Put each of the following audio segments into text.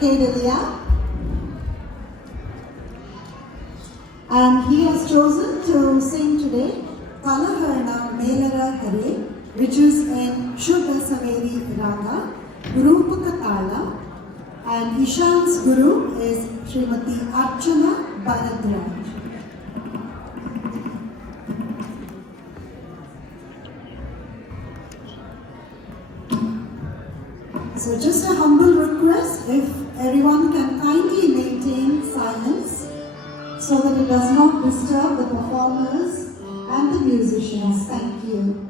Kedalia. And he has chosen to sing today Kalaharna Melara Hare, which is in Shuddha Saveri Raga, Rupaka Tala, and Ishan's guru is Srimati Archana Bharadraj. So just a humble request, if everyone can kindly maintain silence so that it does not disturb the performers and the musicians. Thank you.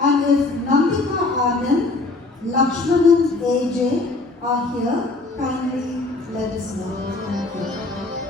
And if Nandika Anand, Lakshmanan AJ are here, kindly let us know. Thank you.